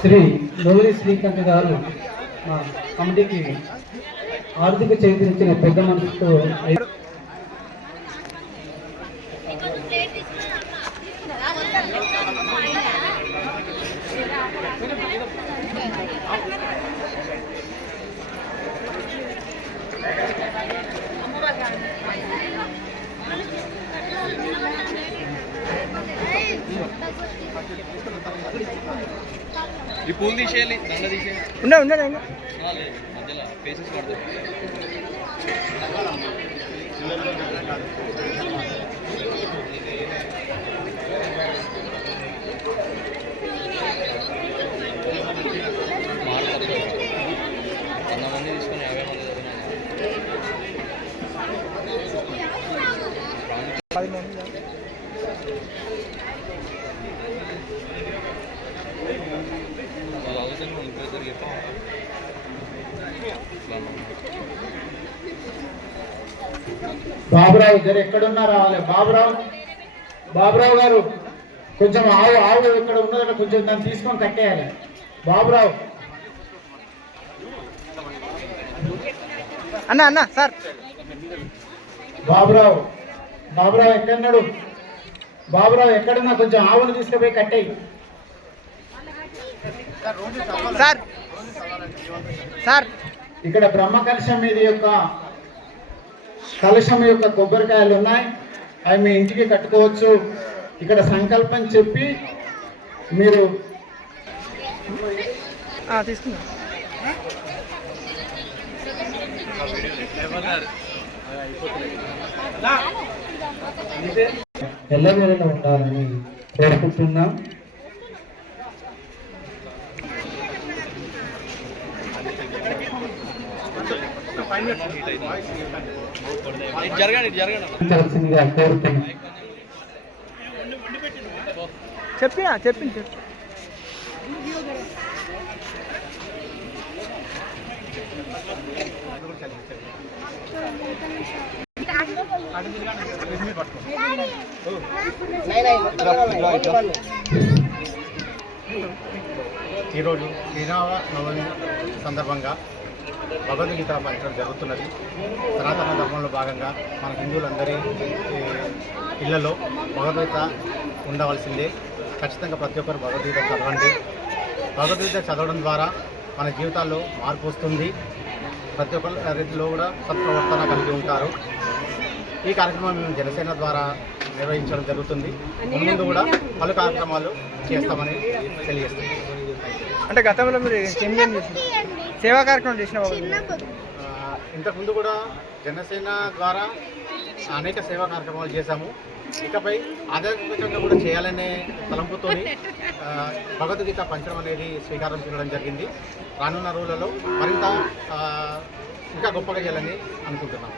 శ్రీ లోరి శ్రీకాంత్ గారు మా కమిటీకి ఆర్థిక చేకూర్చిన పెద్ద మనసుతో ఈ పూలు తీసేయాలి, దండ తీసేయాలి. ఉండే మధ్యలో ఫేసెస్ పడతాయి. మంది తీసుకొని 50 మంది బాబురావు గారు ఎక్కడున్నా రావాలి. బాబురావు గారు కొంచెం ఆవు ఎక్కడ ఉన్నదంటే కొంచెం దాన్ని తీసుకొని కట్టేయాలి. బాబురావు అన్న సార్ బాబురావు ఎక్కడున్నాడు? బాబురావు ఎక్కడున్నా కొంచెం ఆవును తీసుకుపోయి కట్టేయి. సార్ ఇక్కడ బ్రహ్మ కలశం మీద యొక్క కలశం యొక్క కొబ్బరికాయలు ఉన్నాయి. అవి మీ ఇంటికి కట్టుకోవచ్చు. ఇక్కడ సంకల్పం చెప్పి మీరు తీసుకున్నా. ఎల్లవేళలో ఉండాలని కోరుకుంటున్నాం. జరగాల్సిందిగా కోరుతున్నాం. చెప్పింది ఈరోజు శ్రీరామ నవమి సందర్భంగా భగవద్గీత పంచడం జరుగుతున్నది. సనాతన ధర్మంలో భాగంగా మన హిందువులందరి ఇళ్లలో భగవద్గీత ఉండవలసిందే. ఖచ్చితంగా ప్రతి ఒక్కరు భగవద్గీత చదవండి. భగవద్గీత చదవడం ద్వారా మన జీవితాల్లో మార్పు వస్తుంది. ప్రతి ఒక్కరిలో కూడా సత్ప్రవర్తన కలిగి ఉంటారు. ఈ కార్యక్రమం మేము జనసేన ద్వారా నిర్వహించడం జరుగుతుంది. ముందు కూడా పలు కార్యక్రమాలు చేస్తామని తెలియజేస్తాం. అంటే గతంలో మీరు సేవా కార్యక్రమం చేసిన ఇంతకుముందు కూడా జనసేన ద్వారా అనేక సేవా కార్యక్రమాలు చేశాము. ఇకపై ఆధ్యాత్మికంగా కూడా చేయాలనే తలంపుతో భగవద్గీత పంచడం అనేది స్వీకారం చేయడం జరిగింది. రానున్న రోజులలో మరింత ఇంకా గొప్పగా చేయాలని అనుకుంటున్నాము.